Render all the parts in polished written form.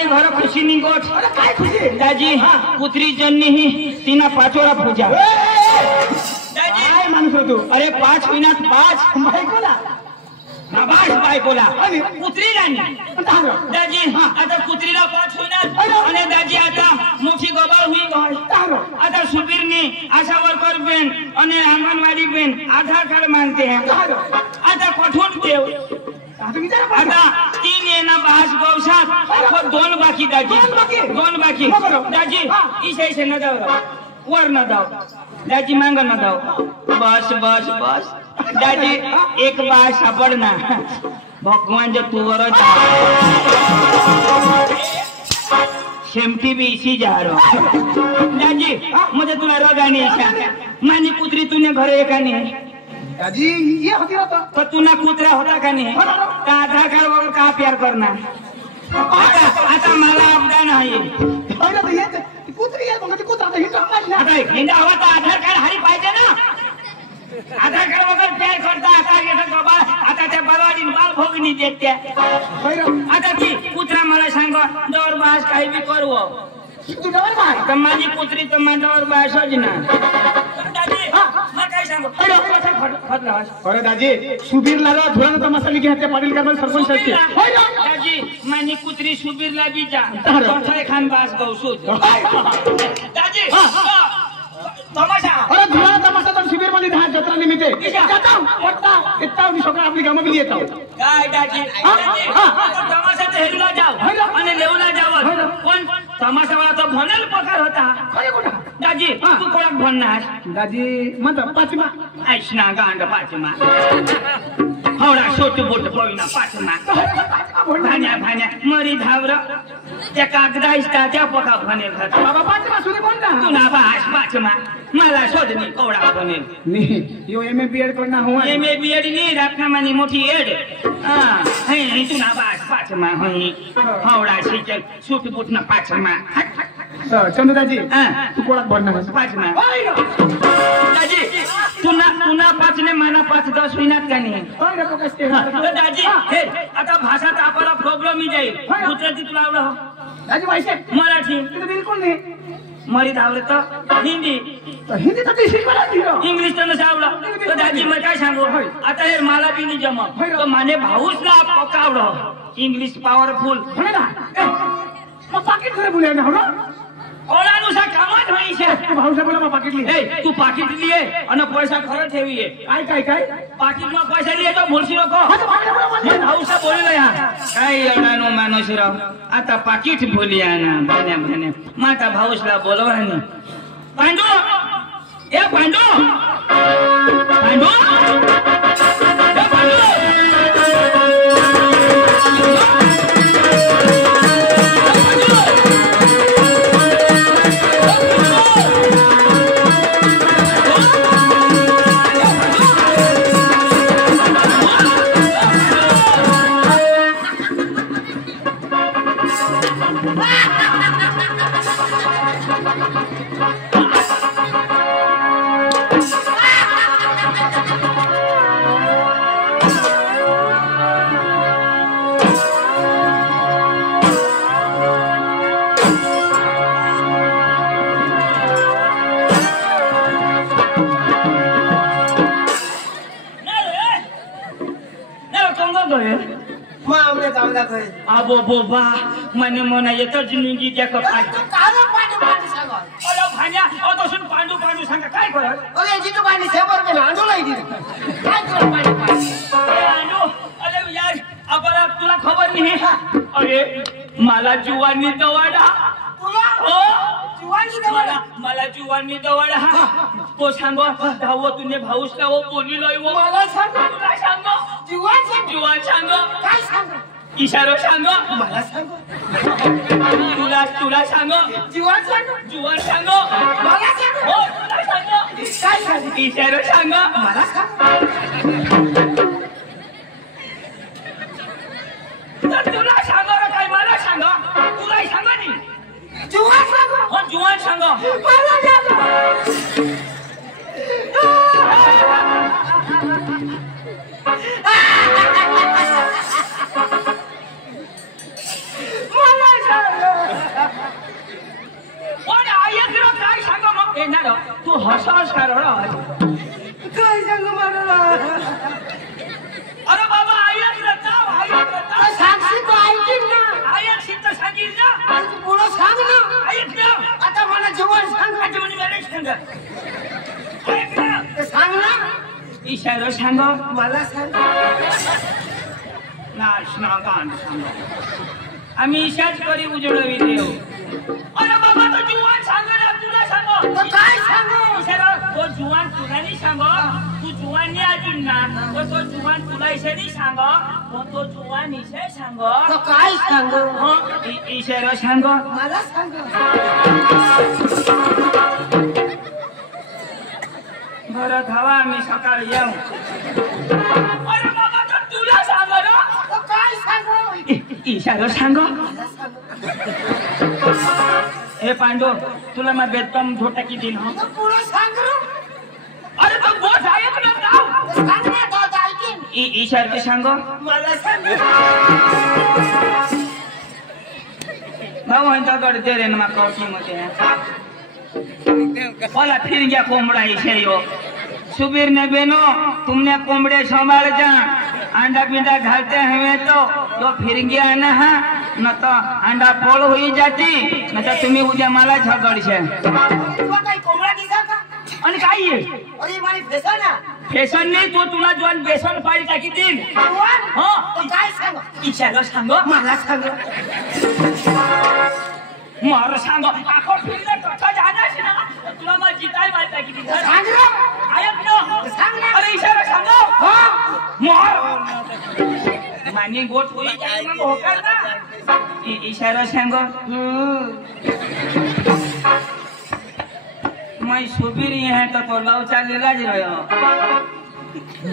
आणि घर खुशी नि गोठ काय खुशी दाजी कुत्री जन्नी ही तिना पाचोळा पूजा दाजी काय माणूस होतो अरे 5 महिन्यात 5 बायकोला नाबाश बायकोला कुत्रीला दाजी आता कुत्रीला 5 महिन्यात आणि दाजी आता मोठी गोबाळ हुई आता सुबीरनी आशा वर्कर बेन आणि अंगणवाडी बेन आधार कार्ड मांगते हैं आता कठोर देव आता 3 येना बास गौशात 2 बाकी दाजी 2 बाकी दाजी इसे न दाव वर न दाव दाजी मांग न दाव बस बस बस दादी एक बार सापडना भगवान जो तू वर शेमटी भी इसी जा रहा दादी मुझे तुला रोगा नहीं मानी कुत्री तूने घर एक नहीं दादी ये होती रहता तो तूना कुत्रा होता का नहीं का आधार कार्ड वगैरह कहाँ प्यार करना आता मला अपदान आहे कुत्री आहे मग कुत्रा आता हिंदा हवा तर आधार कार्ड हारी पाहिजे ना आधार कार्ड वगैरे प्यार करता आता त्या बलवाडीन बाल भोगणी देत त्या आता ती कुत्रा मला सांग डोर बास काही बी करू तर माझी कुत्री तर माझ्यावर बासच ना अरे दाजी सुबीरला धुळा तमाशा लिखी हत्या पाटील का सरपंच दाजी माझी कुत्री सुबीरला बी जा खान बास गौसू दाजी तमाशा अरे धुळा तमाशा तर शिबिर मध्ये दहा जत्रा निमित्त सगळं आपली कामं बी येतात काय दाजी तमाशा तर हेरूला जाव आणि लेवला जाव पण तमाशा वाला तो भनेल पकार होता दाजी तू कोणाक म्हणणार दाजी म्हणता पाचमा ऐसना गांड पाचमा हवडा छोट बोट पळीना पाचमा भाण्या भाण्या मरी धावर त्या कागदा इष्टा त्या पका भनेल बाबा पाचमा सुने बोल ना तुला बास पाचमा मला शोधनी कवडा बनेल नहीं यो एमए बीएड करना हुआ एमए बीएड नहीं रखना मानी मोठी एड हां हे तुला बास पाचमा होई हवडा शिचल सूट बूट ना पाचमा चंद्रदाजी तू कोणाक भरणार पाचमा दाजी तुना पाचने माना 5-10 महिन्यात का नाही दाजी हे आता भाषा तर आपला प्रॉब्लेम ही जाईल गुजराती तुला आवडं दाजी वाईसे मराठी बिलकुल नाही मरी धावलं तर हिंदी हिंदी तर शिकवायला दिलं इंग्लिश तर नसं आवडलं तर दाजी मग काय सांगू आता हे मला बी नाही जमत तर माने भाऊच ना पक्का आवडं इंग्लिश पॉवरफुल पाकिट घरे बोले ना हो ओळानुसार कामात व्हायचे भाऊसा बोला पाकिट लिहि तू पाकिट लिये आणि पैसा खरं ठेवीये काय काय काय पाकिट में पैसा लिए तो भूलशी नको भाऊसा बोललो या काय एवढा माणूस राव आता पाकिट भूलिया ना भाण्या भाण्या माता भाऊसला बोलवा ना पांडू ए पांडू पांडू ए पांडू आबो बोबा मने मना येतो जिंदगी त्या कपाट काला पाणी पाणी सांगा अरे भाण्या ओ दोसून पांडू पांडू सांगा काय करत ओले जितू पाणी सेवर में हांडो लाई दी काय कर पाणी पाणी पांडू अरे यार आपला तुला खबर नाही अरे मला जुवानी दवाडा तुला हो जुवानी दवाडा मला जुवानी दवाडा तो सांगो धाव तुने भाऊसला वो बोली लय वो मला सांग तुला सांगो जुवान सांग जुवान सांगो काय सांग इशारो सांगो मला सांग तुला सांगो जुवान सांग जुवान सांगो मला सांग हो तुला सांगो काय सांग इशारो सांगो मला सांग तर तुला सांगो काय मला सांगो तुला सांगो नी जुवान सांग हो जुवान सांगो मला सांग मला पण आयत्र काय सांग मग येणार तू हसास कर काय सांग मला अरे बाबा आयत्र साक्षी तो ऐकीन ना आयत सिद्ध सांगील ना पुढं सांग ना ऐक ना आता मला जेवण सांग आज म्हणे मला सांग ऐक ना ते सांग ना इशारा सांग मला सांग नाच ना गान सांग आम्ही इशाच करी उजळवी देऊ अरे बाबा तो जुवान सांग ना तुला सांग तो काय सांगू इशारा तो जुवान तुला नाही सांग तू जुवान नाही अजून ना तो जुवान तुला इशे नाही सांग तो जुवान इशे सांग तो काय सांगू इशारा सांग मला सांग बरं धावा आम्ही सकाळी येऊ अरे बाबा तो तुला सांग ना तो काय सांगू इशारा सांग मला सांग हे पांडू तुला मग बेदम झोटा की दिन हो तो पुढं सांग ना अरे तो बोस आहे ना गाव सांग ना तो ऐकीन इशारा सांग मला सांग भाऊ म्हणता ते रे ना कौशी मध्ये बोला फिर गया कोंबड़ा इसे यो सुबीर ने बेनो तुमने कोंबड़े संभाल जा अंडा पिंडा घालते हुए तो फिर गया ना न तो अंडा पोल हुई जाती न तो तुम्ही उद्या मला झगडशे तुला काही कोंबडा दिसा का आणि काय आहे अरे माझी फेसा ना फेसन नाही तो तुला जोन बेसन पाणी टाकी देईल जुवान हो तो काय सांग इशारा सांग मला सांग मार सांग आखो फिरला तसा जाणारच ना तुला मग जिताय माहिती टाकी दी सांग ना ऐक ना सांग ना अरे इशारा सांग हो मार मानी गोट होई जाए मग होकर ना इशारा सांग मैं सुबीर है तो लाव चाललेला ज रह्यो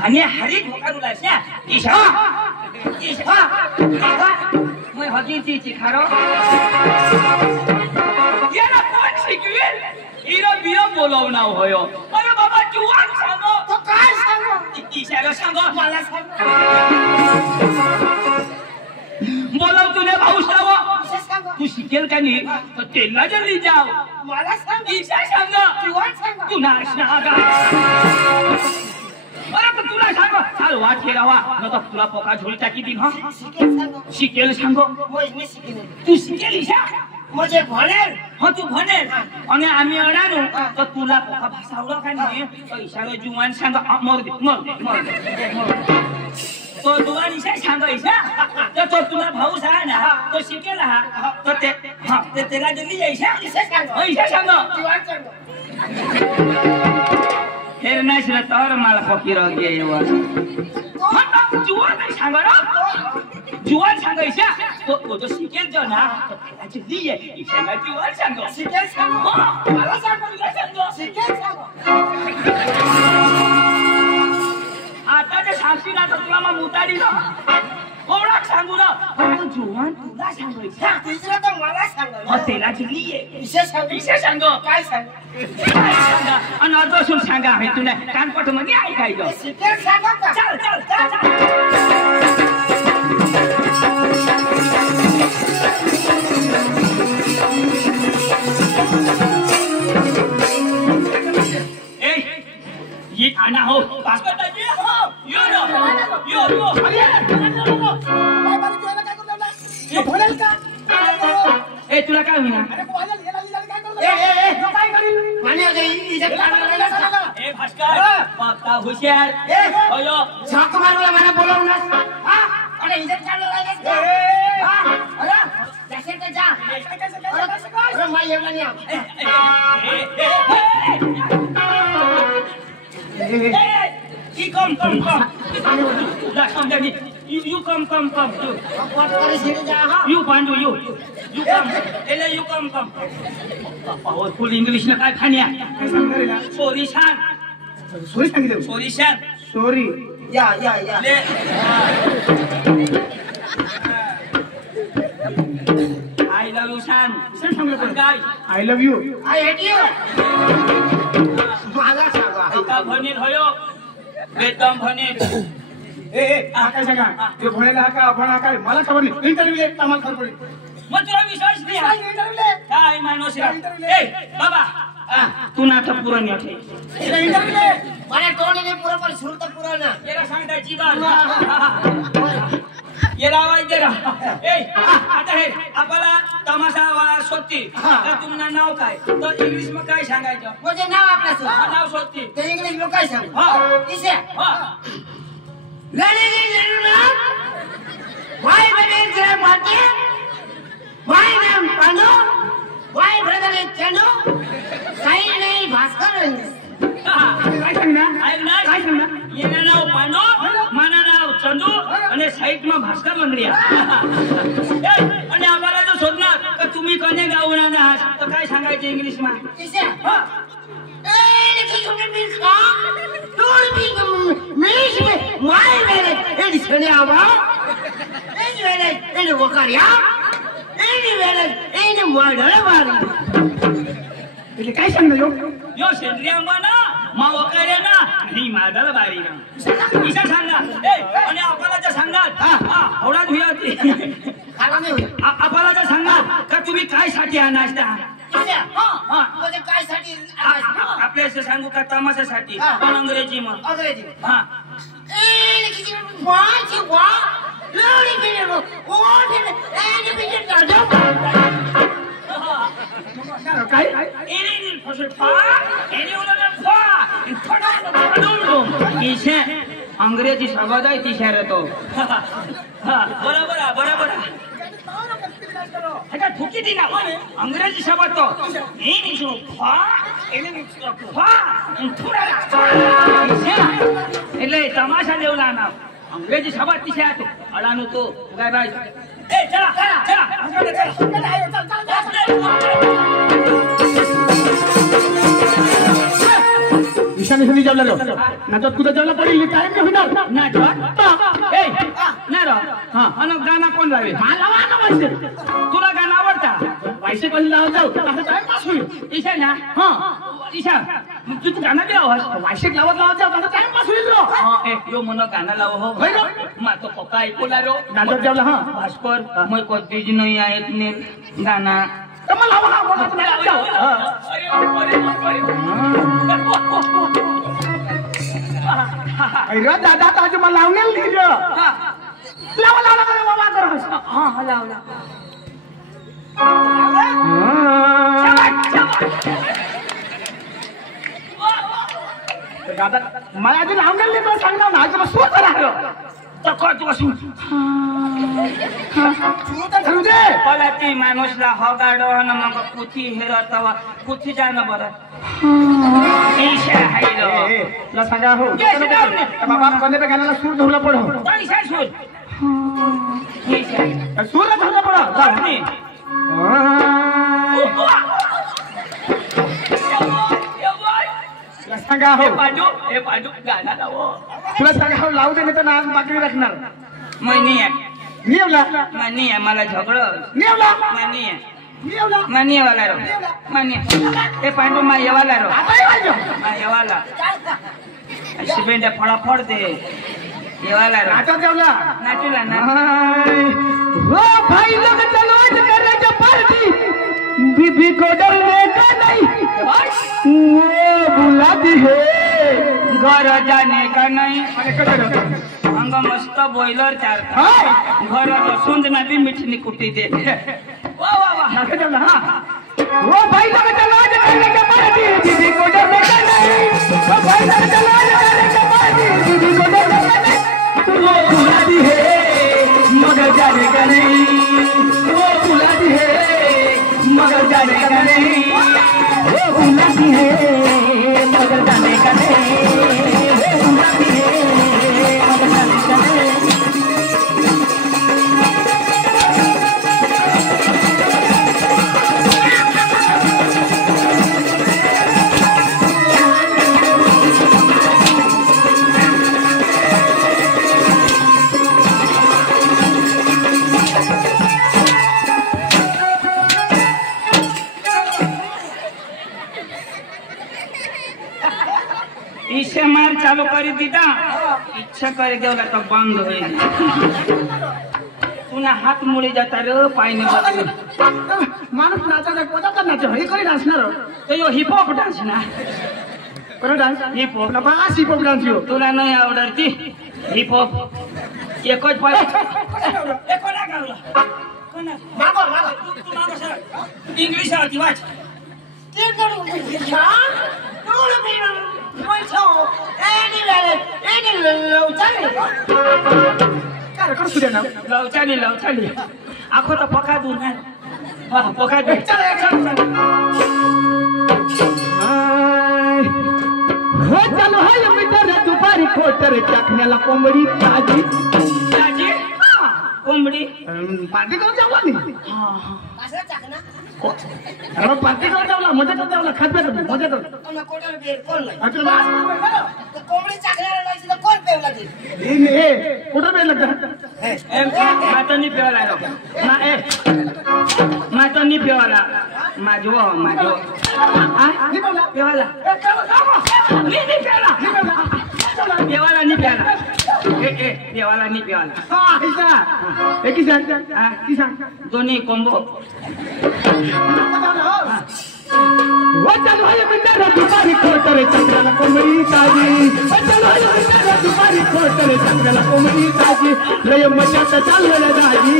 आणि हरी ठोकारुला छे इशारा मैं हकीची चिखारो याला कोण शिकवेल हिरो बिरो बोलवना होयो अरे बाबा जुवान सांगो तो काय सांग इशारा सांगो मला सांग बोलव तुले भाऊ सांगो विशेष सांग तू शिकेल का नाही तर तेला जल्दी जाव मला सांग इशा सांग जुवान सांग तू नाच ना गा अरे पण तुला सांग चाल वाट केलावा न तर तुला पोका झोल टाकी दिन हा शिकेल सांग शिकेल सांगो मी शिकेल तू शिकेल इशा म्हणजे भनेल हो तू भनेल आणि आम्ही अडानो तर तुला पोका भाषावला का नाही तो इशारा जुवान सांग मर दे तो जुवान इशा सांग इशा तर तो तुला भाऊ सांग ना तो शिकेल हा तर ते हा ते त्याला जल्दी इशा विशेष सांग इशा सांग जुवान सांग फिर नसलं तर मला फकीर गेवर जुवान नाही सांग ना जुवान सांगायच्या तो जो शिकेल जो ना तो त्याला जल्दी आहे इशाला जुवान सांग शिकेल सांग मला सांग तुला सांग शिकेल सांग आता जे सांगशील आता तुला मग मुताडी ना ओळख सांगू ना पण जुवान तुला सांगायच्या तिसरं तर मला सांग त्याला जल्दी आहे विशेष सांग विषय सांग काय सांग काय सांगा आणि अजून सांगा आहे तुला कानपट मध्ये ऐकायचं शिकेल सांग का चल चल चल ये खाना हो भास्कर दाजी हो यो हे भनेल का ए तुला काय होईना ए भास्कर पक्का हुशार होयो झाक मारला मला बोलवणार अरे इज्जत काढला अरे जसे ते जा अरे माय Yeola You come. That's something. You come. You Pandu, you come. Ella, you come. Powerful English ना काय खाण्या? Sorry सांग. सोरी सांगितलं Sorry सांग. सोरी या ले. I love you सांग. सांगितलं काय? I love you I hate you मला सांगा का भनेल होयो? बेदम भनेल. ए काय सांगा ते भणायला हा का भणा काय मला खबर नाही इंटरव्ह्यू एक आम्हाला खबर पडली मग तुला विश्वास नाही काय माणूस ए बाबा तू नाटक पुरण येते मला तोंडने पुरं पण सुर तर पुरं ना याला सांगता जीवन याला आवाज दे आता हे आपल्याला तमाशा वाला शोधते तर तुमचं नाव काय तर इंग्लिश मध्ये काय सांगायचं म्हणजे नाव आपलं नाव शोधते ते इंग्लिश लोक काय सांगू इसे Ladies and gentlemen, my name is Jay Bhatti. My name is Pandu. My brother is Chandu. Sign name Bhaskar. काय सांगणार काय सांगणार येणं नाव पांडू माझं नाव चंदू आणि साईड मा भास्कर लंगडिया आणि आम्हाला जर शोधणार तर तुम्ही कोणी गाऊन आहात तर काय सांगायचं इंग्लिश मा इसे My marriage is Sanyava. Any marriage in Wakaria. Any marriage in Madhavali. એટલે काय सांगणार यो सेंद्रिया ना मा वकारे ना आणि मादल बारी ना इशा सांगा आणि आपल्याला जर सांगाल आवडा धुया होती आपल्याला जर सांगाल का तुम्ही काय साठी नाश्ता काय साठी आपल्या असं सांगू का तमाशासाठी पण अंग्रेजी मग अंग्रेजी हा काय अंग्रेजी शब्द आहे ती शहरात बरोबर बरोबर ठुकी दी ना अंग्रेजी शब्द तो એટલે તમાશા લેવલા ના અંગ્રેજી શબ્દ તી છે અડાનું તો ગાય ભાઈ એ ચલા ચલા ईशान इशानी जेवला रो नाटक कुठे जेवला पडेल टाइम नाही होणार नाटक ए नाही रो हा आणि गाणं कोण लावे मला वाना वाजते तुला गाणं आवडता पैसे कोणी लावून जाऊ आता टाइम पास होईल ईशा ना हा ईशा तू गाणं बी आवाज वार्षिक लावत जाऊ आता टाइम पास होईल रो ए यो मनो गाणं लाव हो मा तो पप्पा ऐकूला रो नाटक जेवला हा भास्कर मग कधीच नाही आहेत ने गाणं मला लावा हा मला तुला जाऊ अरे दादा ताज मला लावणे लिहिज लावा लावा करे बाबा कर हा हा लावला दादा मला आधी लावणे लिहिज सांगा ना आज स्वतः राहिलो तको तू असू तू तर ठरू दे पलाती माणूसला हगाडो न मग कुठी हेरतवा कुठी जाणं बरं ईशा हायलो ला सांगा हो बाबा कोणे पे गाण्याला सूर धरला पडो पैसा सूर ईशा सूर धरला पडो जाऊनी ला सांगा हो हे पाडू गाणं लावो तुला सांगा हो लावू दे नाही तर आज बाकी राखणार मनी आहे निवला मनी आहे मला झगडं निवला मनी आहे निवला मनी वाला रो मनी हे पांडू मा येवाला रो आता येवाला मा येवाला शिबेंड्या फळाफळ दे येवाला रो आता जेवला नाचूला ना हो भाई लोग चलो करायच्या पार्टी बीबी को डरने का नहीं वो बुलाती है घर जाने का नहीं अरे कसे अंग मस्त बॉयलर चारता घर सुंद ना भी मिठनी कुटी दे वाह वाह वाह नाचे जेवला हा वो भाई लोग चलो करायच्या पार्टी बीबी को डरने का नहीं वो भाई लोग चलो करायच्या पार्टी बीबी को डरने का नहीं वो बुलाती है मगर जाने का नहीं वो बुलाती है मगर जाने का नहीं वो बुलाती है मगर जाने का नहीं वो बुलाती है मगर जाने का नहीं इसे मार चालू कर दीदा इच्छा कर देवला तो बंद हो पुन्हा हात मुळे जाता रे पायने बसले माणूस नाचायला कोणाचा नाच हे काही नाचणार तो यो हिप हॉप डान्स ना कोण डान्स हिप हॉप बस हिप हॉप डान्स तुला नाही आवडती हिप हॉप एकच पाय कोणा गावला कोणा मागो मागो तू मागो सर इंग्लिश आवडती वाच ते करू घ्या तुला मी बोलतो एनी चालेल काय कर सुद्या ना लवचाली आखो तर पका दूर नाही पका दूर हो चालू हाय मित्र दुपारी खोटर टाकण्याला कोंबडी ताजी कोंबडी पार्टी करून जाऊ नाही कसं टाकना अरे पार्टी करून जाऊ मजा करत जाऊ खात मजा कर कोणा कोटर बेर कोण नाही अच्छा कोंबडी चाकण्याला लायची तर कोण पेवला ते ए कुठं नाही लागत मातनी पेवाला ना ए मातनी पेवाला माझो पेवाला पेवाला नि प्याला पेवाला नि प्याला हा ऐसा एक की सांग दोन्ही कोंबो वो चालू आहे मित्र दुपारी खोटर टाकण्याला कोंबडी ताजी चालू आहे मित्र दुपारी खोटर टाकण्याला कोंबडी ताजी लय मजात चाललंय दाजी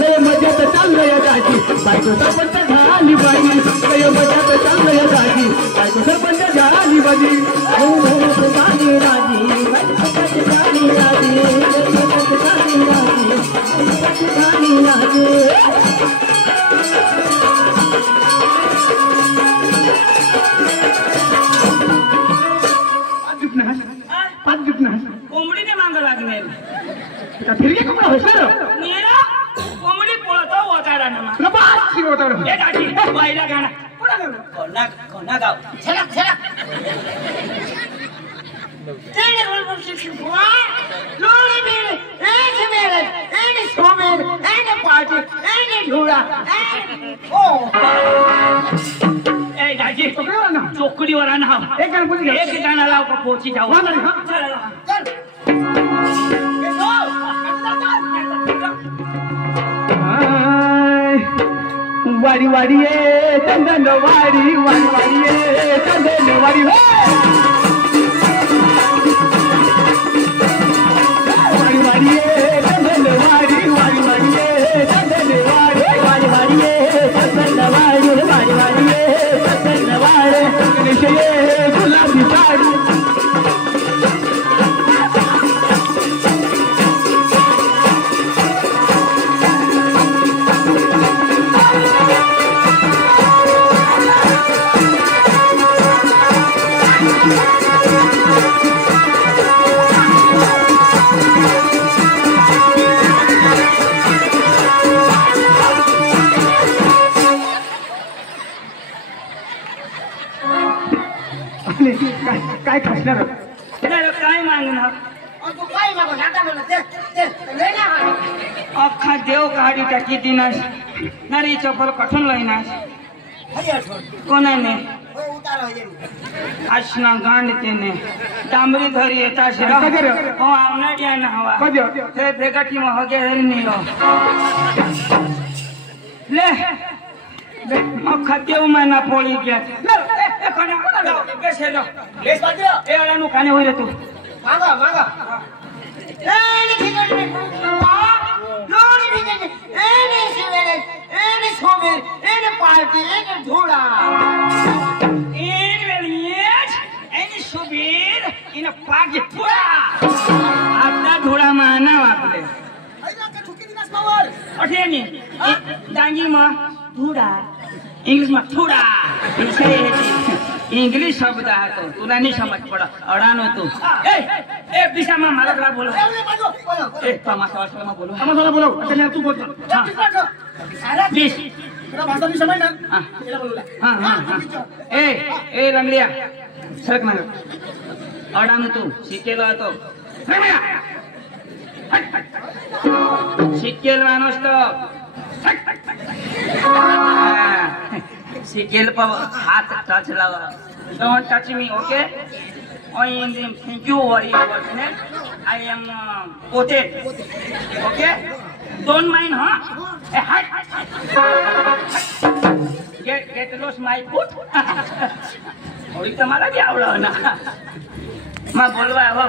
लय मजात चाललंय दाजी बायको सरपंच झाली बाई लय मजात चाललंय दाजी बायको सरपंच झाली बाई हो हो झाली राजी सरपंच झाली राजी सरपंच झाली राजी सरपंच झाली राजी कोंबडीने मांग लागणे फिर के कपड़ा होसर नेरा कोंबडी पळतो ओताडा ना प्रभात सिंह होता ए दाटी बाईला गाणं कोणा गाव झलक झलक तेरे बोल लोड़ी मेरे एज मेरे एनी सोमेर एनी पार्टी एनी ढूड़ा ओ ए दाजी पकड़ो ना चोकड़ीवर आणा एक गाणं बोल एक गाणं लाव का पोची जाऊ चल वारी वारी ये चंदन वारी वारी वारी ये चंदन वारी वारी वारी ये चंदन वारी वारी वारी ये चंदन वारी वारी वारी ये चंदन वारी वारी वारी ये चंदन वारी गणेश ये गुलाबी साडी काय खासणार काय मागणार और तू काय मागो नाटा बोल ते लेना अख्खा देव काढी टाकी दिनाश नारी चपल कठून लईनाश हरिया छोड़ कोणाने ओए उतारो ये आशना गांड तेने डांबरी धरी येता शिरा हो आवना द्या ना हवा ते बेगाटी में हगे हरी नहीं हो ले अख्खा देव महिना पोळी गया बेसे लो लेस बाजरो ए अडानु काने होई रे तू मांगो मांगो एनी खिचड़ी में लोड़ी खिचड़ी एनी सिवेरे एनी सोमेर एनी पार्टी एनी ढूड़ा इन वेळीच एनी सुबीर इन पागी पुरा आता धुळा माना वापले आईला का ठुकी दिनास मावल अठेनी डांगी म धुळा इंग्लिश में थोड़ा इंग्लिश शब्द है तो तुला नहीं समझ पड़ा अड़ानो तू ए दिशा में मालक ला बोलो ए तमाशा में बोलो तमाशा बोलो अच्छा तू बोल प्लीज तेरा भाषा नहीं समझ ना तेरा बोलला हाँ ए रंगलिया सरक ना अड़ानो तू शिकेलो तो शिकेल मानुस तो शिकेल पर हाथ टच लगा don't touch me okay only in the thank you worry about it I am quoted okay दोन माईन हा ए, हट, हट, हट. घेतलोस माई फूट होळी तर मला बी आवडलं ना मग बोलवाय हो